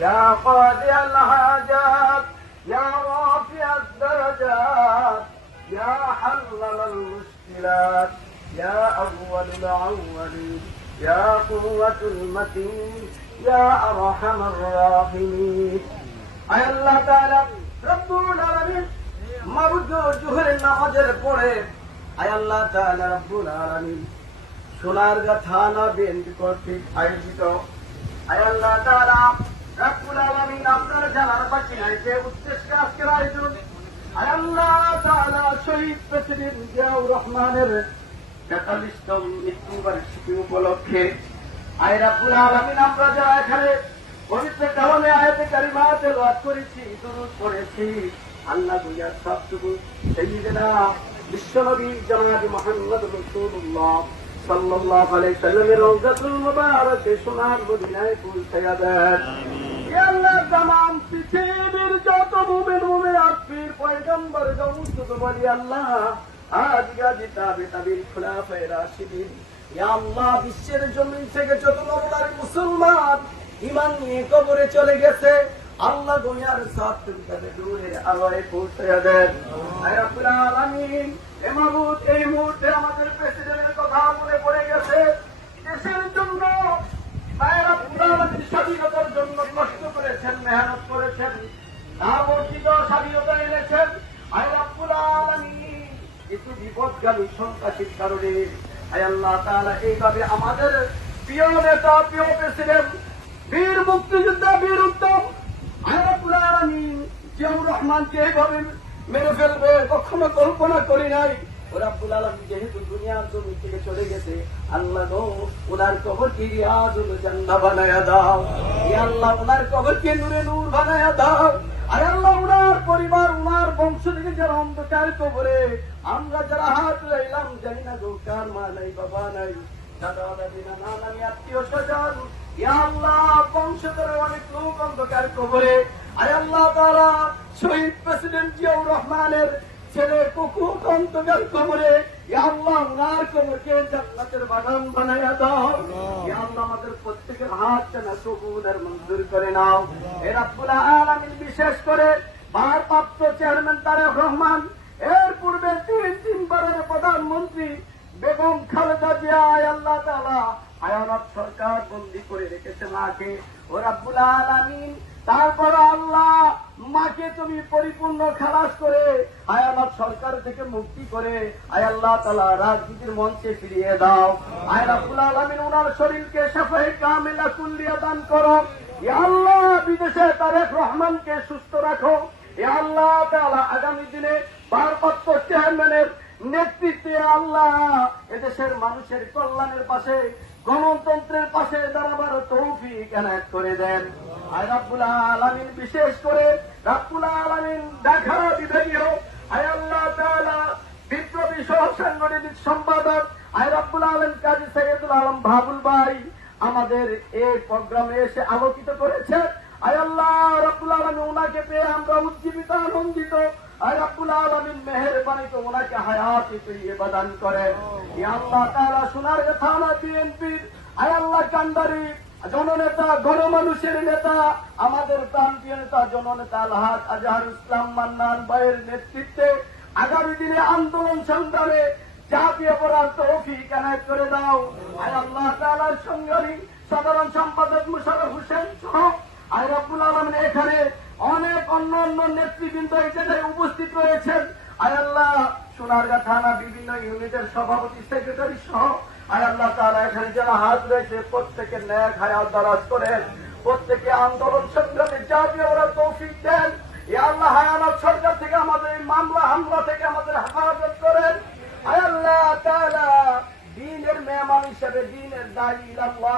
يا قاضي الحاجات يا رافع الدرجات يا حلل المشكلات يا أول الأولين يا قوة المتين يا أرحم الراحمين আয় আল্লাহ তাআলা রব্বুল আলামিন মারুদ জোহরের নামাজের পরে আয় আল্লাহ তাআলা রব্বুল আলামিন সোনারগা থানা বিএনপি কর্তৃক আয়োজিত আয় আল্লাহ তাআলা আল্লাহ তাআলা শহীদ প্রেসিডেন্ট জিয়াউর রহমানের তেতাল্লিশতম মৃত্যু বার্ষিকী উপলক্ষে আয় রাব্বুল আলামিন আমরা যারা সবটুকু সাইয়্যিদিনা বিশ্বনবী জনাব মুহাম্মদ রাসূলুল্লাহ সোনার মদিনায় পৌঁছায়া দেন। আল্লাহ, আজ গাজি আল্লাহ, বিশ্বের জমিন থেকে যত নরনারী মুসলমান ইমান নিয়ে কবরে চলে গেছে, আল্লাহ দুনিয়ার এই মুহূর্তে আমাদের প্রেসিডেন্টের কথা মনে পড়ে গেছে। দেশের জন্য আয় রাব্বুল আলামিন স্বাধীনতার জন্য কষ্ট করেছেন মেহনত করেছেন তার বর্ধিত স্বাধীনতা এনেছেন আয় রাব্বুল আলামিন কিছু বিপদগামী সন্ত্রাসীর কারণে। আল্লাহ তাআলা, এইভাবে আমাদের প্রিয় নেতা, প্রিয় প্রেসিডেন্ট, বীর মুক্তিযোদ্ধা, বীর উত্তম জিয়াউর রহমানকে এইভাবে মেরে ফেলবে, কখনো কল্পনা করি নাই। ও রাব্বুল আলামিন যেহেতু দুনিয়ার জমি থেকে চলে গেছে, আল্লাহ গো, ওনার কবর কি রিয়াজুল জান্নাহ বানায়া দাও। আল্লাহ, ওনার কবর কে নূরে নূর বানায়া দাও। আর আল্লাহ, ওনার পরিবার, ওনার বংশ থেকে যারা অন্ধকার কবরে আমরা যারা হাত লাইলাম জানি না গো কার মা নাই বাবা নাই। দাদা দাদি না আত্মীয় স্বজন। আল্লাহ বংশধরের অনেক লোক অন্ধকার কবরে। আয় আল্লাহ তাআলা শহীদ প্রেসিডেন্ট জিয়াউর রহমানের ছেলে কুকুর কবরে। আল্লাহ উনার কবরকে জান্নাতের বাগান বানায়া দাও। ইয়া আল্লাহ আমাদের প্রত্যেকের হাত টানা কবুলের মঞ্জুর করে নাও। এ রাব্বুল আলামিন বিশেষ করে ভারপ্রাপ্ত চেয়ারম্যান তারেক রহমান এর পূর্বে তিন তিনবারের প্রধানমন্ত্রী বেগম খালেদা জিয়া আল্লাহ তাআলা আয়ানত সরকার বন্দি করে রেখেছে মাকে। ও রাব্বুল আলামিন, তারপর আল্লাহ মাকে তুমি পরিপূর্ণ খালাস করে আয়ানত সরকার থেকে মুক্তি করে আয় আল্লাহ তালা রাজনীতির মঞ্চে ফিরিয়ে দাও। আয় রাব্বুল আলামিন ওনার শরীরকে সাফাই কামেলা কুল্লিয়া দান করো। আল্লাহ, বিদেশে তারেক রহমানকে সুস্থ রাখো। আল্লাহ তাআলা আগামী দিনে ভারপ্রাপ্ত চেয়ারম্যানের নেতৃত্বে আল্লাহ এদেশের মানুষের কল্যাণের পাশে, গণতন্ত্রের পাশে দাঁড়াবার তৌফিক এনায়ত করে দেন। আর আলামিন, বিশেষ করে আলামিন বিভাগীয় আয় আল্লাহ বিপ্লবী সহ সাংগঠনিক সম্পাদক আয় রাব্বুল আলম কাজী সৈয়দুল আলম ভাবুল ভাই আমাদের এই প্রোগ্রামে এসে আলোকিত করেছে আয় আল্লাহ রাব্বুল আলমী ওনাকে পেয়ে আমরা উজ্জীবিত, আনন্দিত আর রাব্বুল আলামিন মেহেরবানিতে ওনাকে হায়াতে তৈয়বা দান করেন আল্লাহ তাআলা, সোনার থানা বিএনপির। আয় আল্লাহ কান্দারি জননেতা, গণমানুষের নেতা, আমাদের প্রান্তীয় নেতা, জননেতা আলহাজ আজহার ইসলাম মান্নান ভাইয়ের নেতৃত্বে আগামী দিনে আন্দোলন সংগ্রামে জাতীয় করার তৌফিক এনায়ত করে দাও। আয় আল্লাহ তাআলার সঙ্গে সাধারণ সম্পাদক মুশারফ হোসেন সহ আয় রব্বুল আলমিন এখানে অনেক অন্য অন্য নেতৃবৃন্দ এখানে উপস্থিত রয়েছেন। আয় আল্লাহ, সোনারগা থানা বিভিন্ন ইউনিটের সভাপতি, সেক্রেটারি সহ আয় আল্লাহ তারা এখানে যারা হাত রয়েছে প্রত্যেকে ন্যায় হায়াত দারাজ করেন। প্রত্যেকে আন্দোলন সংগ্রামে জাতীয় ওরা তৌফিক দেন এ আল্লাহ হায়ানাত সরকার থেকে আমাদের এই মামলা হামলা থেকে আমাদের হেফাজত করেন আয় আল্লাহ তাআলা দিনের মেহমান হিসেবে দিনের দায়ী আল্লাহ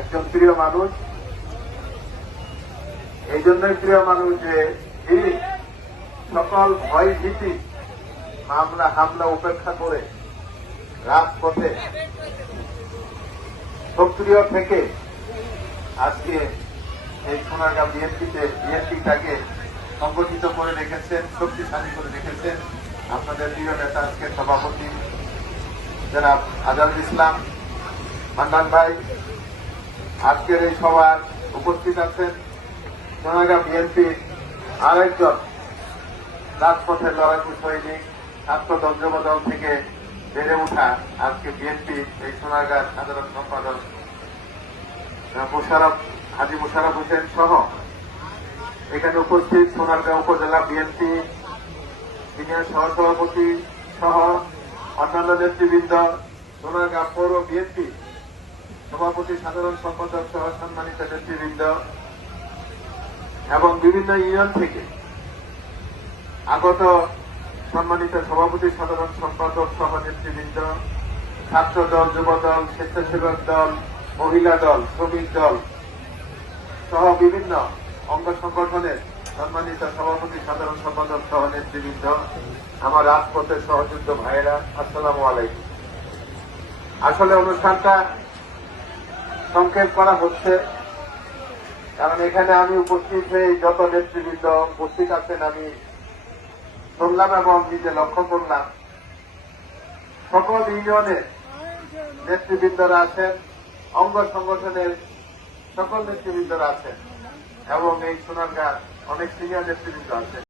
একজন প্রিয় মানুষ। এই জন্যই প্রিয় মানুষ যে এই সকল ভয় ভীতি, মামলা, হামলা উপেক্ষা করে রাজপথে সক্রিয় থেকে আজকে এই সোনারগাঁ বিএনপিতে, বিএনপিটাকে সংগঠিত করে রেখেছেন, শক্তিশালী করে রেখেছেন আপনাদের প্রিয় নেতা আজকে সভাপতি জনাব আজাদুল ইসলাম মান্নান ভাই। আজকের এই সভার উপস্থিত আছেন সোনারগাঁ বিএনপির আরেকজন রাজপথের লড়াকু সৈনিক, ছাত্র দল থেকে বেড়ে ওঠা আজকে বিএনপি এই সোনারগাঁ সাধারণ সম্পাদক মোশারফ, হাজি মোশারফ হোসেন সহ। এখানে উপস্থিত সোনারগাঁও উপজেলা বিএনপি সিনিয়র সহসভাপতি সহ অন্যান্য নেতৃবৃন্দ, সোনারগাঁ পৌর বিএনপি সভাপতি সাধারণ সম্পাদক সহ সম্মানিত নেতৃবৃন্দ এবং বিভিন্ন ইউনিয়ন থেকে আগত সম্মানিত সভাপতি সাধারণ সম্পাদক সহ নেতৃবৃন্দ ছাত্র দল যুব দল স্বেচ্ছাসেবক দল, মহিলা দল, শ্রমিক দল সহ বিভিন্ন অঙ্গ সংগঠনের সম্মানিত সভাপতি সাধারণ সম্পাদক সহ নেতৃবৃন্দ, আমার রাজপথের সহযোদ্ধ ভাইয়েরা, আসসালামু আলাইকুম। আসলে অনুষ্ঠানটা সংক্ষেপ করা হচ্ছে। কারণ এখানে আমি উপস্থিত হয়ে যত নেতৃবৃন্দ উপস্থিত আছেন, আমি শুনলাম এবং নিজে লক্ষ্য করলাম, সকল ইউনিয়নের নেতৃবৃন্দরা আছেন, অঙ্গ সংগঠনের সকল নেতৃবৃন্দরা আছেন, এবং এই সোনারগাঁ অনেক সিনিয়র নেতৃবৃন্দ আছেন।